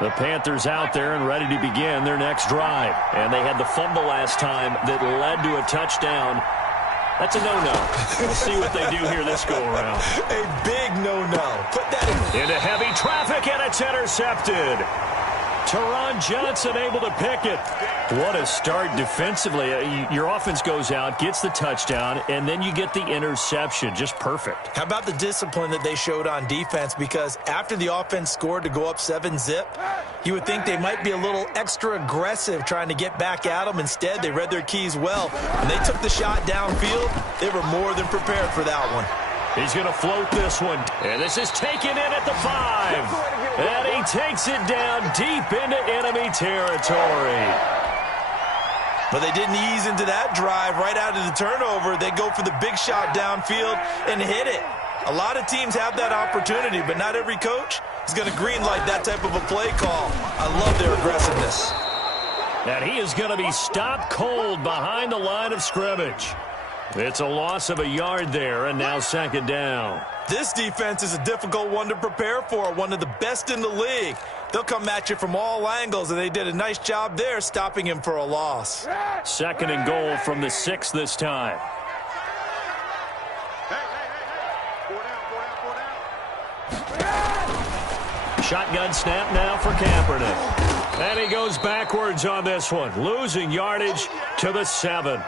The Panthers out there and ready to begin their next drive. And they had the fumble last time that led to a touchdown. That's a no-no. We'll see what they do here this go-around. A big no-no. Put that in. Into heavy traffic, and it's intercepted. Teron Johnson able to pick it. What a start defensively. Your offense goes out, gets the touchdown, and then you get the interception. Just perfect. How about the discipline that they showed on defense? Because after the offense scored to go up 7-zip, you would think they might be a little extra aggressive trying to get back at them. Instead, they read their keys well. When they took the shot downfield, they were more than prepared for that one. He's going to float this one. And this is taken in at the 5. And he takes it down deep into enemy territory. But they didn't ease into that drive right out of the turnover. They go for the big shot downfield and hit it. A lot of teams have that opportunity, but not every coach is going to greenlight that type of a play call. I love their aggressiveness. And he is going to be stopped cold behind the line of scrimmage. It's a loss of a yard there, and now second down. This defense is a difficult one to prepare for, one of the best in the league. They'll come at you from all angles, and they did a nice job there stopping him for a loss. Second and goal from the 6 this time. Shotgun snap now for Kaepernick. And he goes backwards on this one, losing yardage to the 7.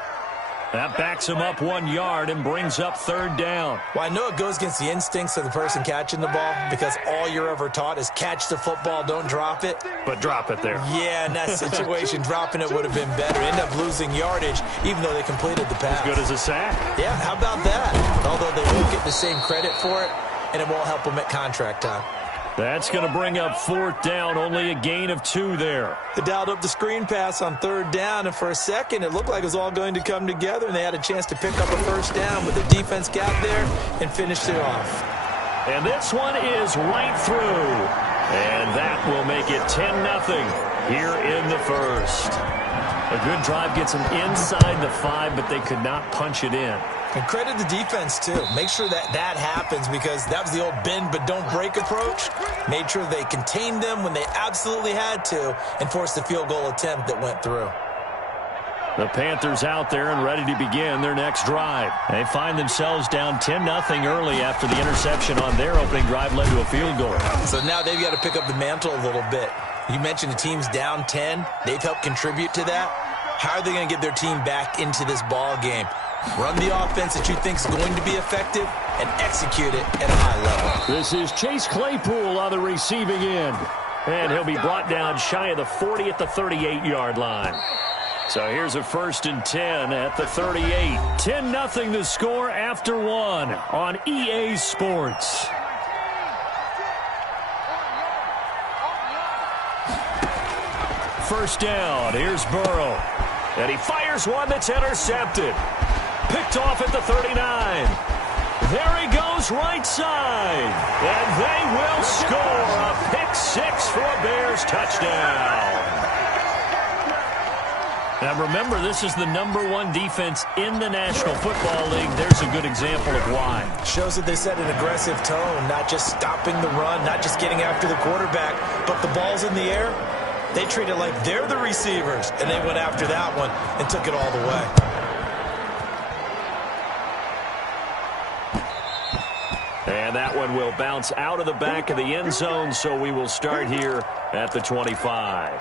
That backs him up 1 yard and brings up third down. Well, I know it goes against the instincts of the person catching the ball because all you're ever taught is catch the football, don't drop it. But drop it there. Yeah, in that situation, dropping it would have been better. End up losing yardage even though they completed the pass. As good as a sack. Yeah, how about that? Although they won't get the same credit for it, and it won't help them at contract time. That's going to bring up fourth down, only a gain of 2 there. They dialed up the screen pass on third down, and for a second, it looked like it was all going to come together, and they had a chance to pick up a first down, but the defense got there and finished it off. And this one is right through. And that will make it 10-0 here in the first. A good drive gets them inside the 5, but they could not punch it in. And credit the defense, too. Make sure that happens because that was the old bend but don't break approach. Made sure they contained them when they absolutely had to and forced the field goal attempt that went through. The Panthers out there and ready to begin their next drive. They find themselves down 10-0 early after the interception on their opening drive led to a field goal. So now they've got to pick up the mantle a little bit. You mentioned the team's down 10. They've helped contribute to that. How are they going to get their team back into this ball game? Run the offense that you think is going to be effective and execute it at a high level. This is Chase Claypool on the receiving end. And he'll be brought down shy of the 40 at the 38-yard line. So here's a 1st and 10 at the 38. 10-0 the score after 1 on EA Sports. First down, here's Burrow. And he fires one that's intercepted. Picked off at the 39. There he goes right side. And they will score a pick-6 for a Bears touchdown. Now remember, this is the #1 defense in the National Football League. There's a good example of why. Shows that they set an aggressive tone, not just stopping the run, not just getting after the quarterback, but the ball's in the air. They treat it like they're the receivers, and they went after that one and took it all the way. And that one will bounce out of the back of the end zone, so we will start here at the 25.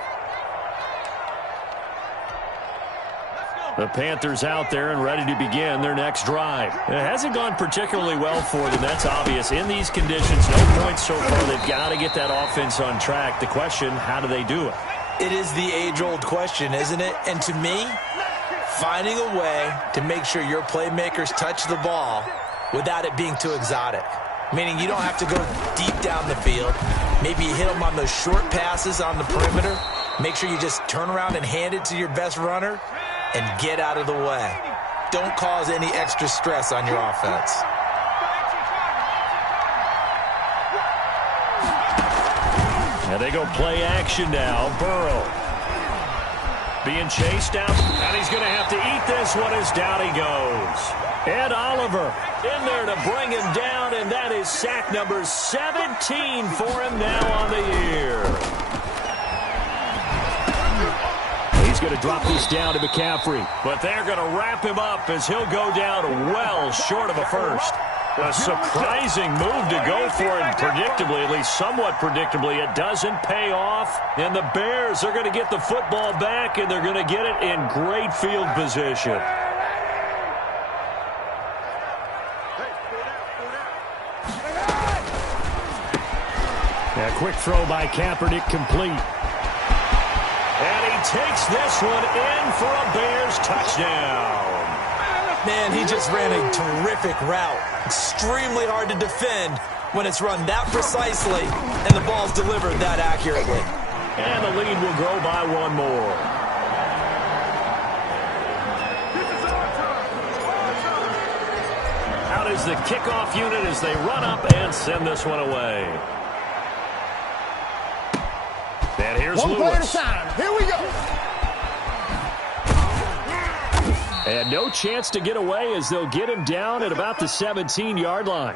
The Panthers out there and ready to begin their next drive. It hasn't gone particularly well for them, that's obvious. In these conditions, no points so far. They've got to get that offense on track. The question, how do they do it? It is the age-old question, isn't it? And to me, finding a way to make sure your playmakers touch the ball without it being too exotic. Meaning you don't have to go deep down the field. Maybe you hit them on those short passes on the perimeter. Make sure you just turn around and hand it to your best runner and get out of the way. Don't cause any extra stress on your offense. And they go play action now. Burrow being chased out, and he's going to have to eat this one as down he goes. Ed Oliver in there to bring him down, and that is sack number 17 for him now on the year. going to drop this down to McCaffrey. But they're going to wrap him up as he'll go down well short of a first. A surprising move to go for it, predictably, at least somewhat predictably. It doesn't pay off, and the Bears are going to get the football back, and they're going to get it in great field position. A quick throw by Kaepernick complete. And he takes this one in for a Bears touchdown. Man, he just ran a terrific route. Extremely hard to defend when it's run that precisely and the ball's delivered that accurately. And the lead will grow by one more. Out is the kickoff unit as they run up and send this one away. And here's one Lewis. play at a time. Here we go. And no chance to get away as they'll get him down at about the 17-yard line.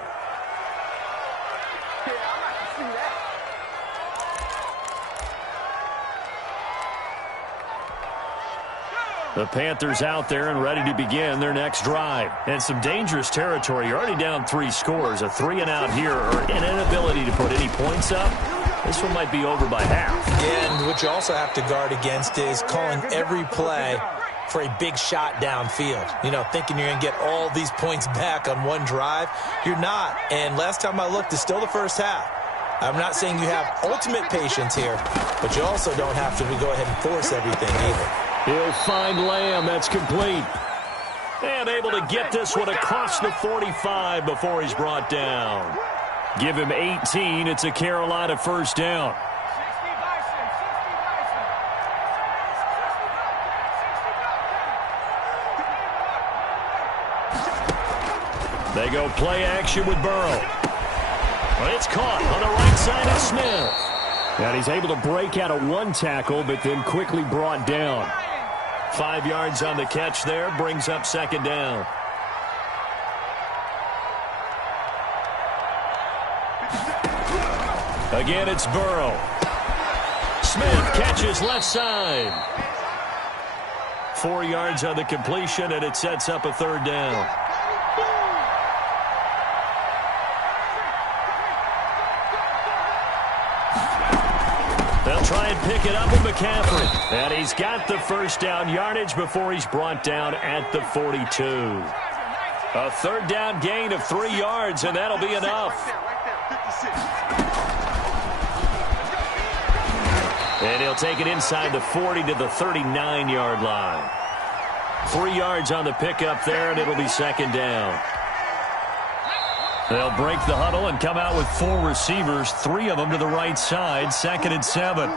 The Panthers out there and ready to begin their next drive. And some dangerous territory. You're already down 3 scores. A 3-and-out here or an inability to put any points up. This one might be over by half. And what you also have to guard against is calling every play for a big shot downfield. You know, thinking you're going to get all these points back on one drive. You're not. And last time I looked, it's still the first half. I'm not saying you have ultimate patience here, but you also don't have to go ahead and force everything either. He'll find Lamb. That's complete. And able to get this one across the 45 before he's brought down. Give him 18. It's a Carolina first down. They go play action with Burrow. But it's caught on the right side of Smith. And he's able to break out of one tackle, but then quickly brought down. 5 yards on the catch there, brings up second down. Again, it's Burrow. Smith catches left side. 4 yards on the completion, and it sets up a third down. They'll try and pick it up with McCaffrey. And he's got the first down yardage before he's brought down at the 42. A third down gain of 3 yards, and that'll be enough. And he'll take it inside the 40 to the 39-yard line. 3 yards on the pickup there, and it'll be second down. They'll break the huddle and come out with 4 receivers, 3 of them to the right side, 2nd and 7.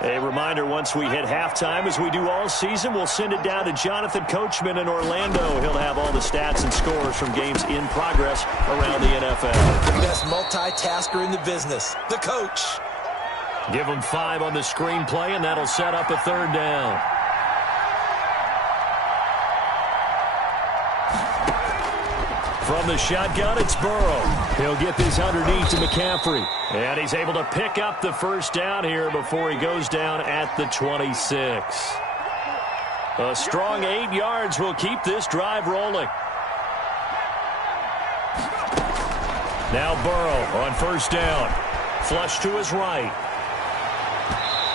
A reminder, once we hit halftime, as we do all season, we'll send it down to Jonathan Coachman in Orlando. He'll have all the stats and scores from games in progress around the NFL. The best multitasker in the business, the coach. Give him 5 on the screenplay, and that'll set up a third down. From the shotgun, it's Burrow. He'll get this underneath to McCaffrey. And he's able to pick up the first down here before he goes down at the 26. A strong 8 yards will keep this drive rolling. Now Burrow on first down. Flush to his right.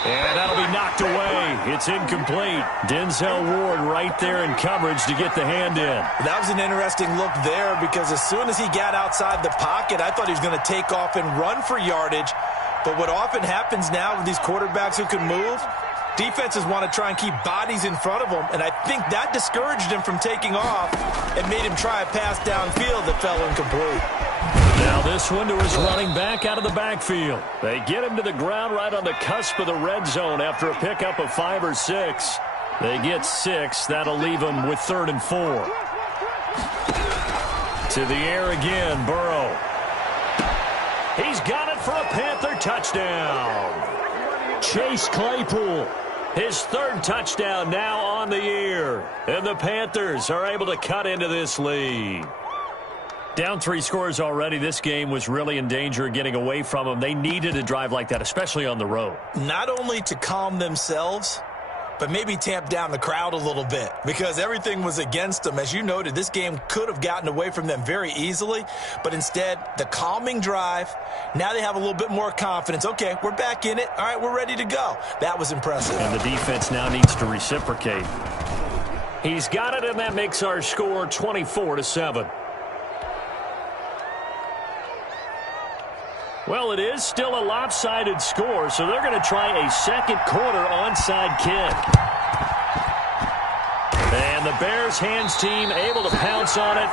And that'll be knocked away. It's incomplete. Denzel Ward right there in coverage to get the hand in. That was an interesting look there because as soon as he got outside the pocket, I thought he was going to take off and run for yardage. But what often happens now with these quarterbacks who can move, defenses want to try and keep bodies in front of them, and I think that discouraged him from taking off and made him try a pass downfield that fell incomplete. Now this one to his running back out of the backfield. They get him to the ground right on the cusp of the red zone after a pickup of 5 or 6. They get 6. That'll leave them with 3rd and 4. To the air again, Burrow. He's got it for a Panther touchdown. Chase Claypool, his third touchdown now on the year. And the Panthers are able to cut into this lead. Down 3 scores already. This game was really in danger of getting away from them. They needed a drive like that, especially on the road. Not only to calm themselves, but maybe tamp down the crowd a little bit because everything was against them. As you noted, this game could have gotten away from them very easily, but instead, the calming drive, now they have a little bit more confidence. Okay, we're back in it. All right, we're ready to go. That was impressive. And the defense now needs to reciprocate. He's got it, and that makes our score 24-7. Well, it is still a lopsided score, so they're going to try a second quarter onside kick. And the Bears hands team able to pounce on it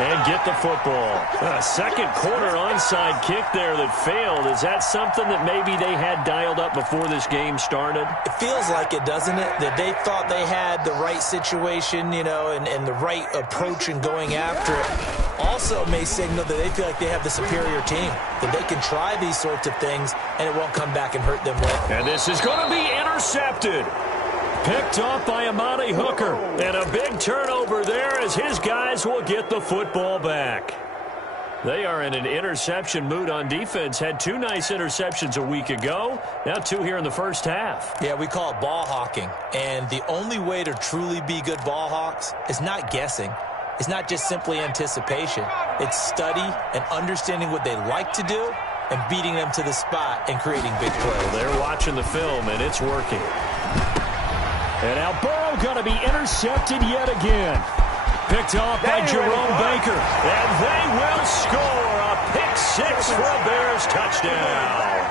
and get the football. A second quarter onside kick there that failed. Is that something that maybe they had dialed up before this game started? It feels like it, doesn't it? That they thought they had the right situation, you know, and the right approach in going after it. Also may signal that they feel like they have the superior team, that they can try these sorts of things and it won't come back and hurt them later. And this is going to be intercepted. Picked off by Amani Hooker. And a big turnover there as his guys will get the football back. They are in an interception mood on defense. Had 2 nice interceptions a week ago. Now 2 here in the first half. Yeah, we call it ball hawking. And the only way to truly be good ball hawks is not guessing. It's not just simply anticipation. It's study and understanding what they like to do and beating them to the spot and creating big plays. Well, they're watching the film, and it's working. And now Burrow going to be intercepted yet again. Picked off by Jerome Baker. And they will score a pick-6 for a Bears touchdown.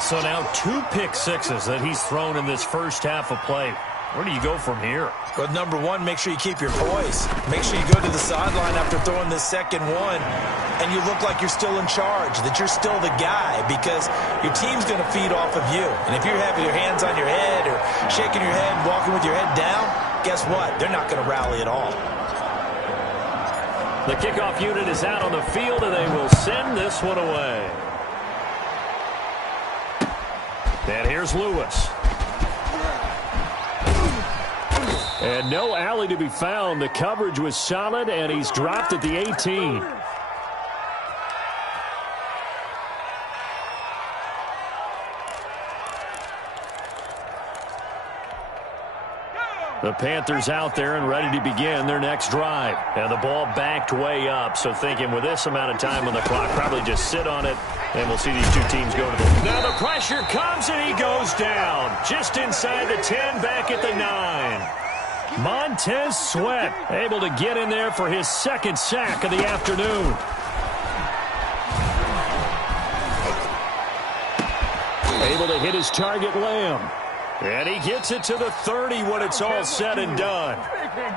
So now 2 pick-6s that he's thrown in this first half of play. Where do you go from here? Well, number one, make sure you keep your poise. Make sure you go to the sideline after throwing this second one, and you look like you're still in charge, that you're still the guy, because your team's going to feed off of you. And if you're having your hands on your head or shaking your head, walking with your head down, guess what? They're not going to rally at all. The kickoff unit is out on the field, and they will send this one away. And here's Lewis. And no alley to be found. The coverage was solid, and he's dropped at the 18. The Panthers out there and ready to begin their next drive. And the ball backed way up. So thinking with this amount of time on the clock, probably just sit on it. And we'll see these 2 teams go to the... Now the pressure comes and he goes down. Just inside the 10, back at the 9. Montez Sweat able to get in there for his second sack of the afternoon. Able to hit his target, Lamb. And he gets it to the 30 when it's all said and done.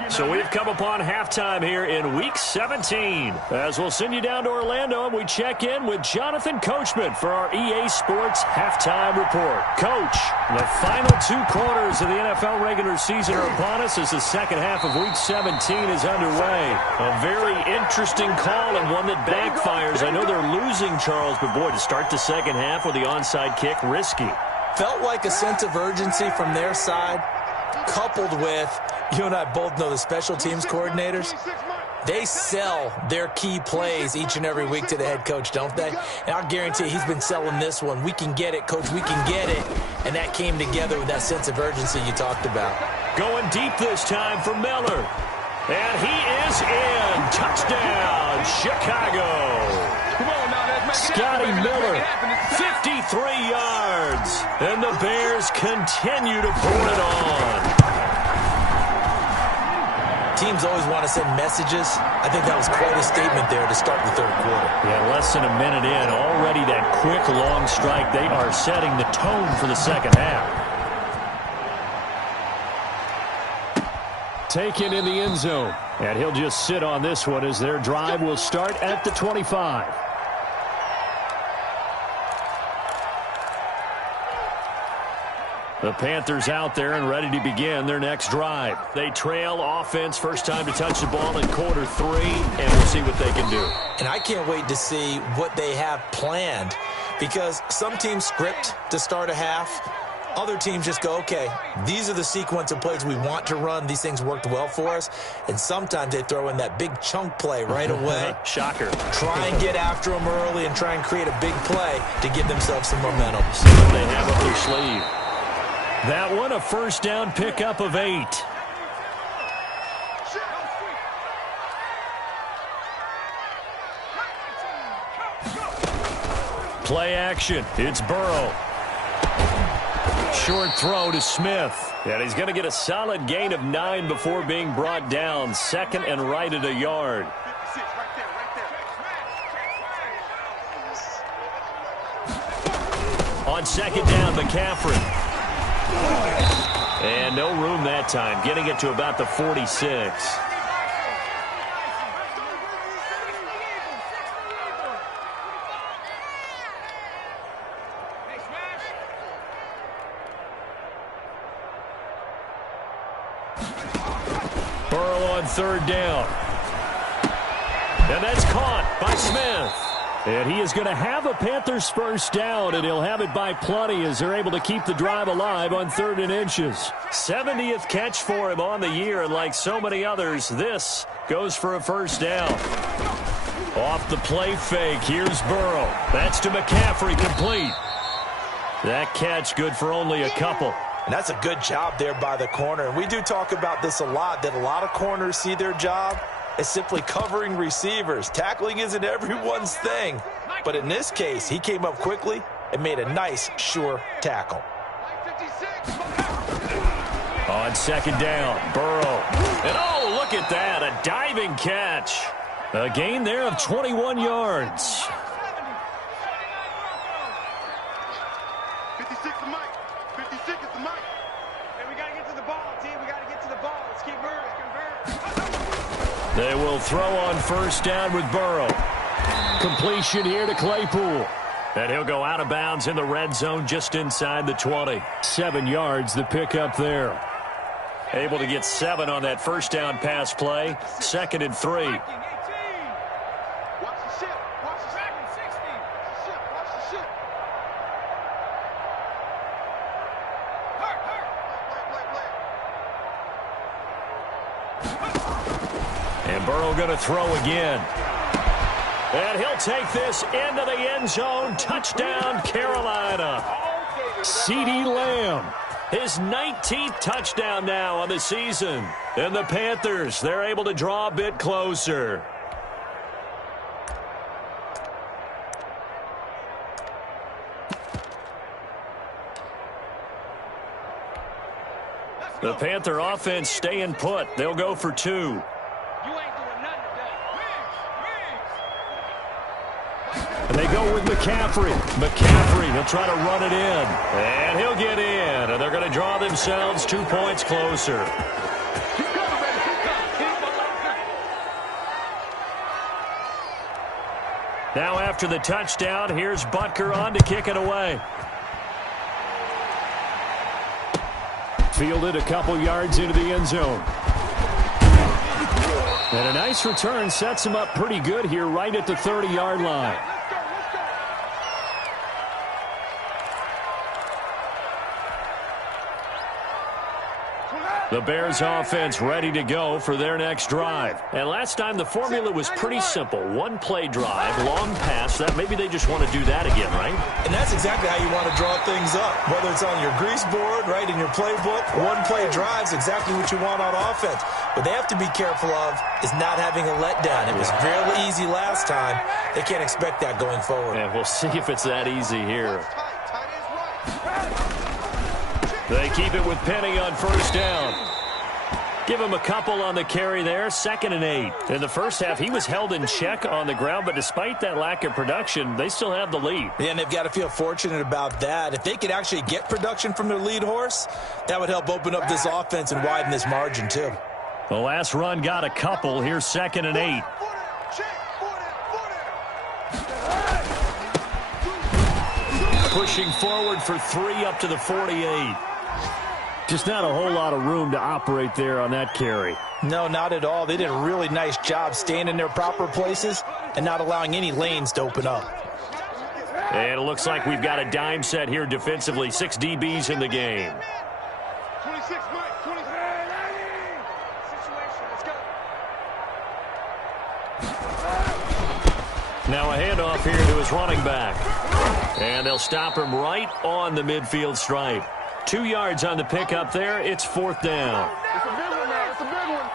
So we've come upon halftime here in Week 17. As we'll send you down to Orlando, and we check in with Jonathan Coachman for our EA Sports Halftime Report. Coach, the final 2 quarters of the NFL regular season are upon us as the second half of Week 17 is underway. A very interesting call and one that backfires. I know they're losing, Charles, but boy, to start the second half with the onside kick, risky. Felt like a sense of urgency from their side, coupled with, you and I both know the special teams coordinators, they sell their key plays each and every week to the head coach, don't they? And I'll guarantee he's been selling this one. We can get it, coach, we can get it. And that came together with that sense of urgency you talked about. Going deep this time for Miller. And he is in. Touchdown, Chicago. Scotty Miller, 53 yards. And the Bears continue to pour it on. Teams always want to send messages. I think that was quite a statement there to start the third quarter. Yeah, less than a minute in. Already that quick, long strike. They are setting the tone for the second half. Taken in the end zone. And he'll just sit on this one as their drive will start at the 25. The Panthers out there and ready to begin their next drive. They trail offense, first time to touch the ball in quarter 3, and we'll see what they can do. And I can't wait to see what they have planned, because some teams script to start a half. Other teams just go, okay, these are the sequence of plays we want to run. These things worked well for us. And sometimes they throw in that big chunk play right away. Shocker. Try and get after them early and try and create a big play to give themselves some momentum. See what they have up their sleeve. That one, a first down pickup of 8. Play action. It's Burrow. Short throw to Smith. And he's going to get a solid gain of 9 before being brought down. Second and right at a yard. On second down, McCaffrey. And no room that time, getting it to about the 46. Burrow on third down. And that's caught by Smith. And he is going to have a Panthers first down, and he'll have it by plenty as they're able to keep the drive alive on 3rd and inches. 70th catch for him on the year, and like so many others, this goes for a first down. Off the play fake, here's Burrow. That's to McCaffrey, complete. That catch good for only a couple. And that's a good job there by the corner. And we do talk about this a lot, that a lot of corners see their job as simply covering receivers. Tackling isn't everyone's thing. But in this case, he came up quickly and made a nice, sure tackle. On second down, Burrow. And oh, look at that, a diving catch. A gain there of 21 yards. 56 is Mike. 56 is the Mike. Hey, we got to get to the ball, team. We got to get to the ball. Let's keep moving. They will throw on first down with Burrow. Completion here to Claypool. And he'll go out of bounds in the red zone just inside the 20. 7 yards, the pickup there. Able to get 7 on that first down pass play. 2nd and 3. Watch the ship. Watch the ship. 60. Watch the ship. And Burrow going to throw again. And he'll take this into the end zone. Touchdown, Carolina. CeeDee Lamb, his 19th touchdown now on the season. And the Panthers, they're able to draw a bit closer. The Panther offense staying put. They'll go for 2. You ain't doing nothing today. And they go with McCaffrey. McCaffrey, he'll try to run it in. And he'll get in. And they're going to draw themselves 2 points closer. Now after the touchdown, here's Butker on to kick it away. Fielded a couple yards into the end zone. And a nice return sets him up pretty good here right at the 30-yard line. The Bears offense ready to go for their next drive. And last time the formula was pretty simple. 1-play drive, long pass. That maybe they just want to do that again, right? And that's exactly how you want to draw things up. Whether it's on your grease board, right, in your playbook, 1-play drive's exactly what you want on offense. What they have to be careful of is not having a letdown. It was fairly easy last time. They can't expect that going forward. And we'll see if it's that easy here. They keep it with Penny on first down. Give him a couple on the carry there. 2nd and 8. In the first half, he was held in check on the ground, but despite that lack of production, they still have the lead. Yeah, and they've got to feel fortunate about that. If they could actually get production from their lead horse, that would help open up this offense and widen this margin, too. The last run got a couple. Here's 2nd and 8. Pushing forward for 3 up to the 48. Just not a whole lot of room to operate there on that carry. No, not at all. They did a really nice job staying in their proper places and not allowing any lanes to open up. And it looks like we've got a dime set here defensively. 6 DBs in the game. 26, Mike. 26. Situation. Let's go. Now a handoff here to his running back. And they'll stop him right on the midfield stripe. 2 yards on the pickup there. It's 4th down. It's a big one now. It's a big one.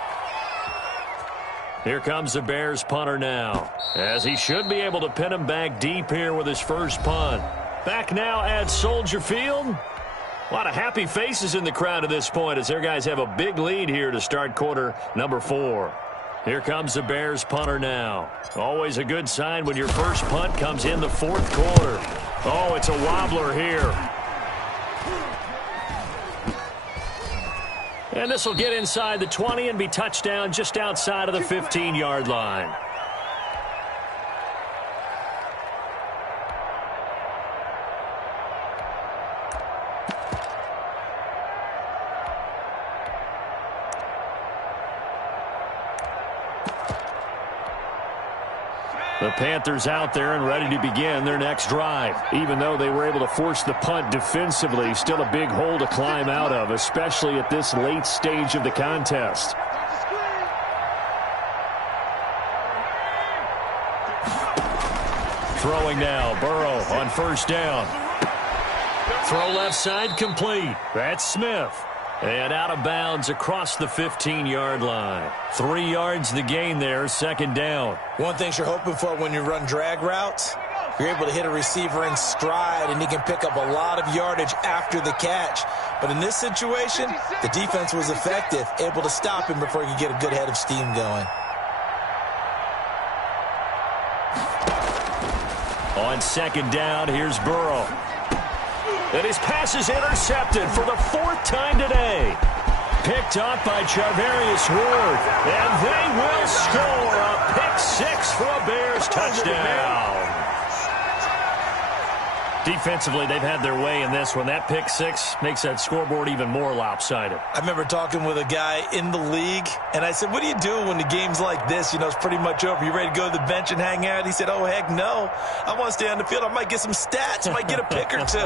Here comes the Bears punter now, as he should be able to pin him back deep here with his first punt. Back now at Soldier Field. A lot of happy faces in the crowd at this point as their guys have a big lead here to start quarter number 4. Here comes the Bears punter now. Always a good sign when your first punt comes in the 4th quarter. Oh, it's a wobbler here. And this will get inside the 20 and be touchdown just outside of the 15-yard line. The Panthers out there and ready to begin their next drive. Even though they were able to force the punt defensively, still a big hole to climb out of, especially at this late stage of the contest. Throwing now, Burrow on first down. Throw left side complete. That's Smith. And out of bounds across the 15-yard line. 3 yards the gain there, 2nd down. One thing you're hoping for when you run drag routes, you're able to hit a receiver in stride, and he can pick up a lot of yardage after the catch. But in this situation, the defense was effective, able to stop him before he could get a good head of steam going. On 2nd down, here's Burrow. And his pass is intercepted for the 4th time today. Picked up by Charvarius Ward. And they will score a pick 6 for a Bears touchdown. Defensively, they've had their way in this one. That pick 6 makes that scoreboard even more lopsided. I remember talking with a guy in the league, and I said, what do you do when the game's like this? You know, it's pretty much over. You ready to go to the bench and hang out? He said, oh, heck no. I want to stay on the field. I might get some stats. I might get a pick or 2.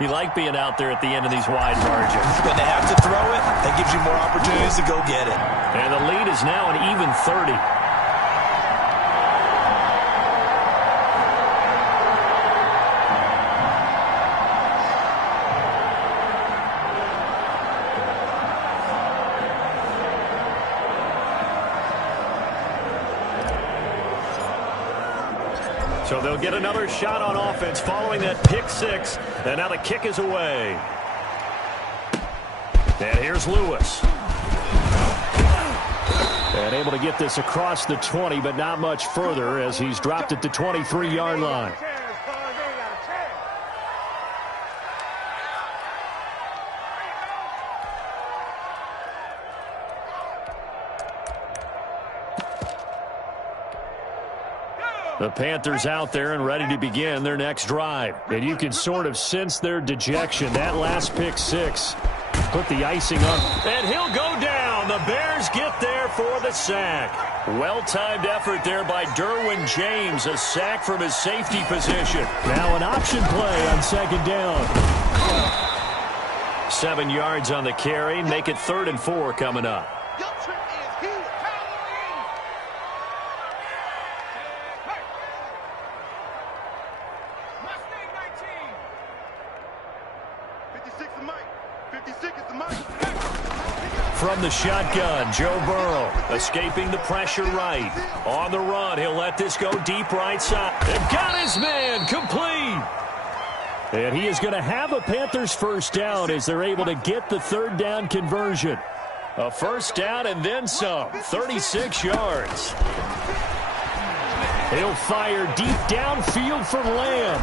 You like being out there at the end of these wide margins. When they have to throw it, that gives you more opportunities to go get it. And the lead is now an even 30. So they'll get another shot on offense following that pick 6. And now the kick is away. And here's Lewis. And able to get this across the 20, but not much further as he's dropped at the 23-yard line. The Panthers out there and ready to begin their next drive. And you can sort of sense their dejection. That last pick 6 put the icing on. And he'll go down. The Bears get there for the sack. Well-timed effort there by Derwin James. A sack from his safety position. Now an option play on 2nd down. 7 yards on the carry. Make it 3rd and 4 coming up. From the shotgun, Joe Burrow escaping the pressure right. On the run, he'll let this go deep right side. And got his man complete. And he is going to have a Panthers first down as they're able to get the 3rd down conversion. A first down and then some. 36 yards. He'll fire deep downfield for Lamb.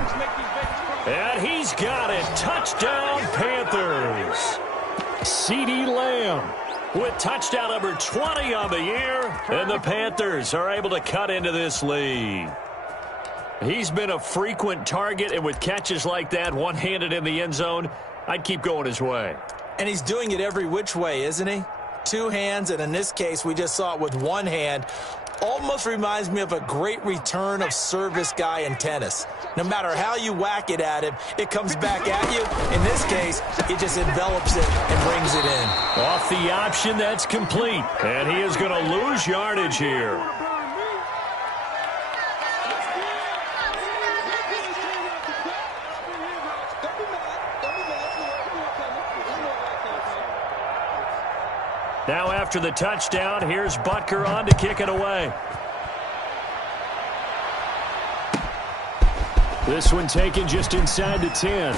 And he's got it. Touchdown, Panthers. CeeDee Lamb with touchdown number 20 on the year. And the Panthers are able to cut into this lead. He's been a frequent target, and with catches like that, one-handed in the end zone, I'd keep going his way. And he's doing it every which way, isn't he? Two hands, and in this case, we just saw it with one hand. Almost reminds me of a great return of service guy in tennis. No matter how you whack it at him, it comes back at you. In this case, it just envelops it and brings it in. Off the option, that's complete. And he is going to lose yardage here. Now after the touchdown, here's Butker on to kick it away. This one taken just inside the 10.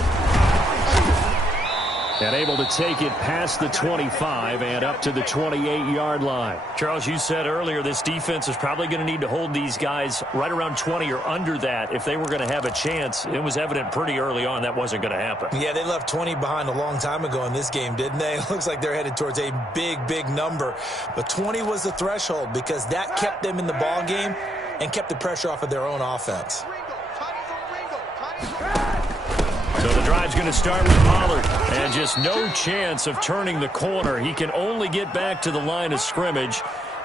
And able to take it past the 25 and up to the 28-yard line. Charles, you said earlier this defense is probably going to need to hold these guys right around 20 or under that if they were going to have a chance. It was evident pretty early on that wasn't going to happen. Yeah, they left 20 behind a long time ago in this game, didn't they? It looks like they're headed towards a big, big number. But 20 was the threshold because that kept them in the ball game and kept the pressure off of their own offense. So the drive's going to start with Pollard. And just no chance of turning the corner. He can only get back to the line of scrimmage.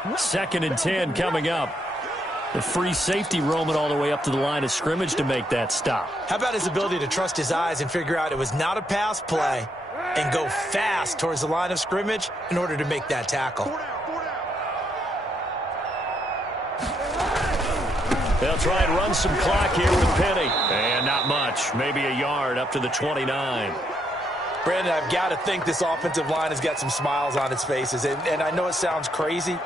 2nd and 10 coming up. The free safety roaming all the way up to the line of scrimmage to make that stop. How about his ability to trust his eyes and figure out it was not a pass play and go fast towards the line of scrimmage in order to make that tackle? They'll try and run some clock here with Penny. And not much. Maybe a yard up to the 29. Brandon, I've got to think this offensive line has got some smiles on its faces. And I know it sounds crazy,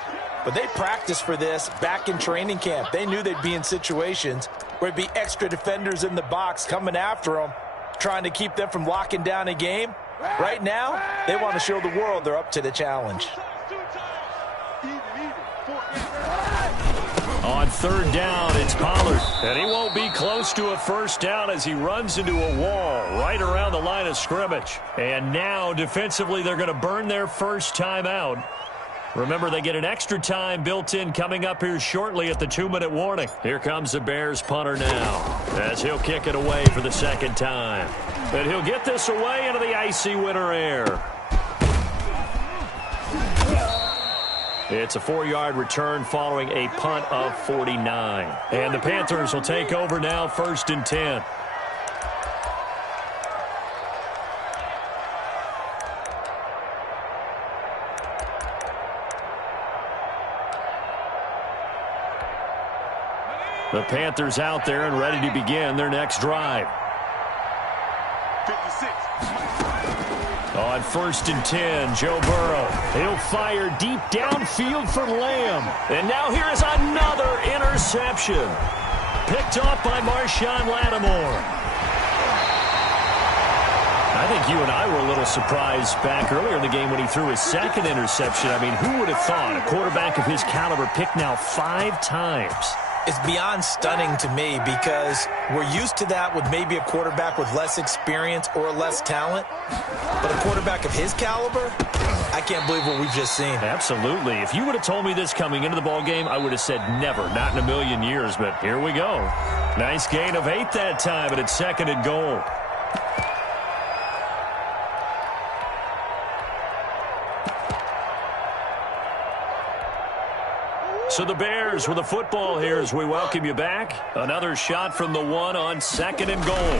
but they practiced for this back in training camp. They knew they'd be in situations where there'd be extra defenders in the box coming after them, trying to keep them from locking down a game. Right now, they want to show the world they're up to the challenge. On 3rd down, it's Pollard. And he won't be close to a first down as he runs into a wall right around the line of scrimmage. And now, defensively, they're going to burn their first time out. Remember, they get an extra time built in coming up here shortly at the 2-minute warning. Here comes the Bears punter now as he'll kick it away for the 2nd time. And he'll get this away into the icy winter air. It's a 4-yard return following a punt of 49. And the Panthers will take over now, 1st and 10. The Panthers out there and ready to begin their next drive. 56. On 1st and 10, Joe Burrow. He'll fire deep downfield for Lamb. And now here's another interception. Picked off by Marshawn Lattimore. I think you and I were a little surprised back earlier in the game when he threw his 2nd interception. I mean, who would have thought a quarterback of his caliber picked now 5 times? It's beyond stunning to me because we're used to that with maybe a quarterback with less experience or less talent. But a quarterback of his caliber, I can't believe what we've just seen. Absolutely. If you would have told me this coming into the ballgame, I would have said never, not in a million years. But here we go. Nice gain of 8 that time, and it's 2nd and goal. So the Bears with the football here as we welcome you back. Another shot from the 1 on 2nd and goal.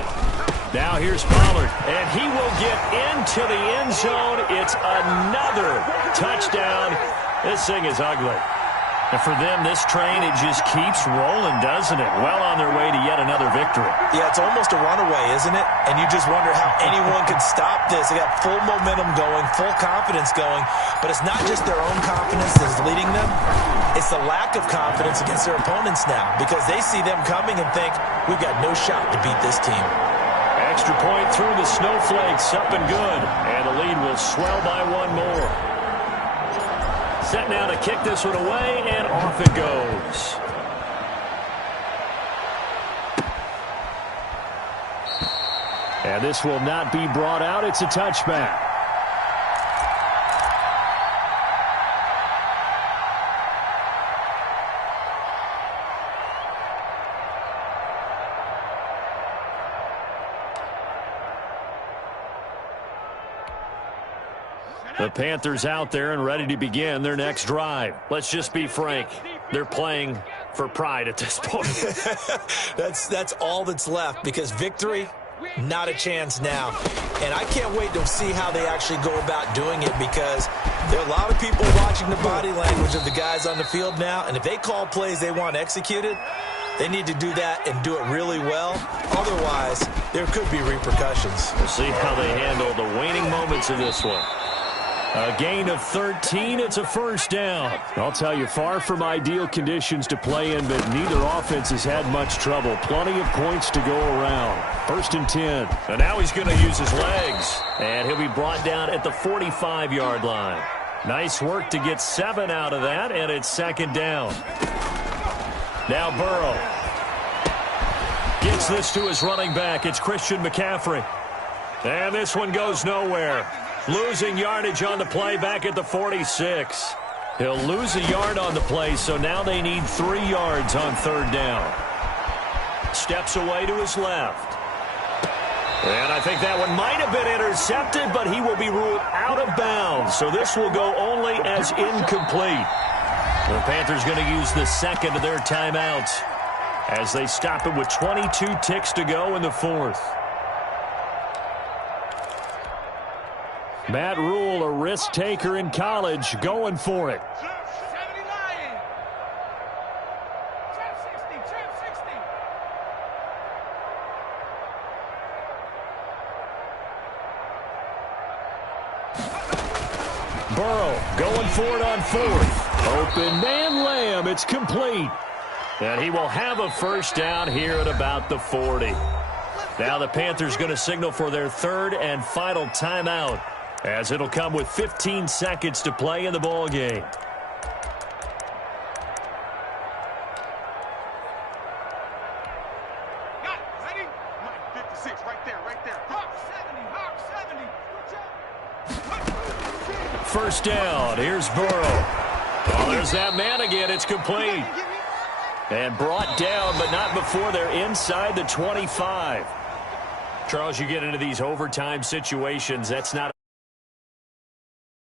Now here's Pollard, and he will get into the end zone. It's another touchdown. This thing is ugly. And for them, this train, it just keeps rolling, doesn't it? Well on their way to yet another victory. Yeah, it's almost a runaway, isn't it? And you just wonder how anyone could stop this. They got full momentum going, full confidence going. But it's not just their own confidence that's leading them. It's the lack of confidence against their opponents now because they see them coming and think, we've got no shot to beat this team. Extra point through the snowflakes, up and good. And the lead will swell by 1 more. Set now to kick this one away, and off it goes. And this will not be brought out. It's a touchback. The Panthers out there and ready to begin their next drive. Let's just be frank. They're playing for pride at this point. That's all that's left, because victory, not a chance now. And I can't wait to see how they actually go about doing it, because there are a lot of people watching the body language of the guys on the field now, and if they call plays they want executed, they need to do that and do it really well. Otherwise, there could be repercussions. We'll see how they handle the waning moments of this one. A gain of 13. It's a first down. I'll tell you, far from ideal conditions to play in, but neither offense has had much trouble. Plenty of points to go around. First and 10. And now he's going to use his legs. And he'll be brought down at the 45-yard line. Nice work to get 7 out of that, and it's second down. Now Burrow gets this to his running back. It's Christian McCaffrey. And this one goes nowhere. Losing yardage on the play back at the 46. He'll lose a yard on the play, so now they need 3 yards on third down. Steps away to his left. And I think that one might have been intercepted, but he will be ruled out of bounds. So this will go only as incomplete. The Panthers going to use the second of their timeouts as they stop it with 22 ticks to go in the fourth. Matt Rule, a risk taker in college, going for it. Burrow going for it on fourth. Open man Lamb. It's complete. And he will have a first down here at about the 40. Now the Panthers going to signal for their third and final timeout, as it'll come with 15 seconds to play in the ball game. Ready? 56, right there, right there. Hawk 70. First down. Here's Burrow. Oh, there's that man again. It's complete. And brought down, but not before they're inside the 25. Charles, you get into these overtime situations, that's not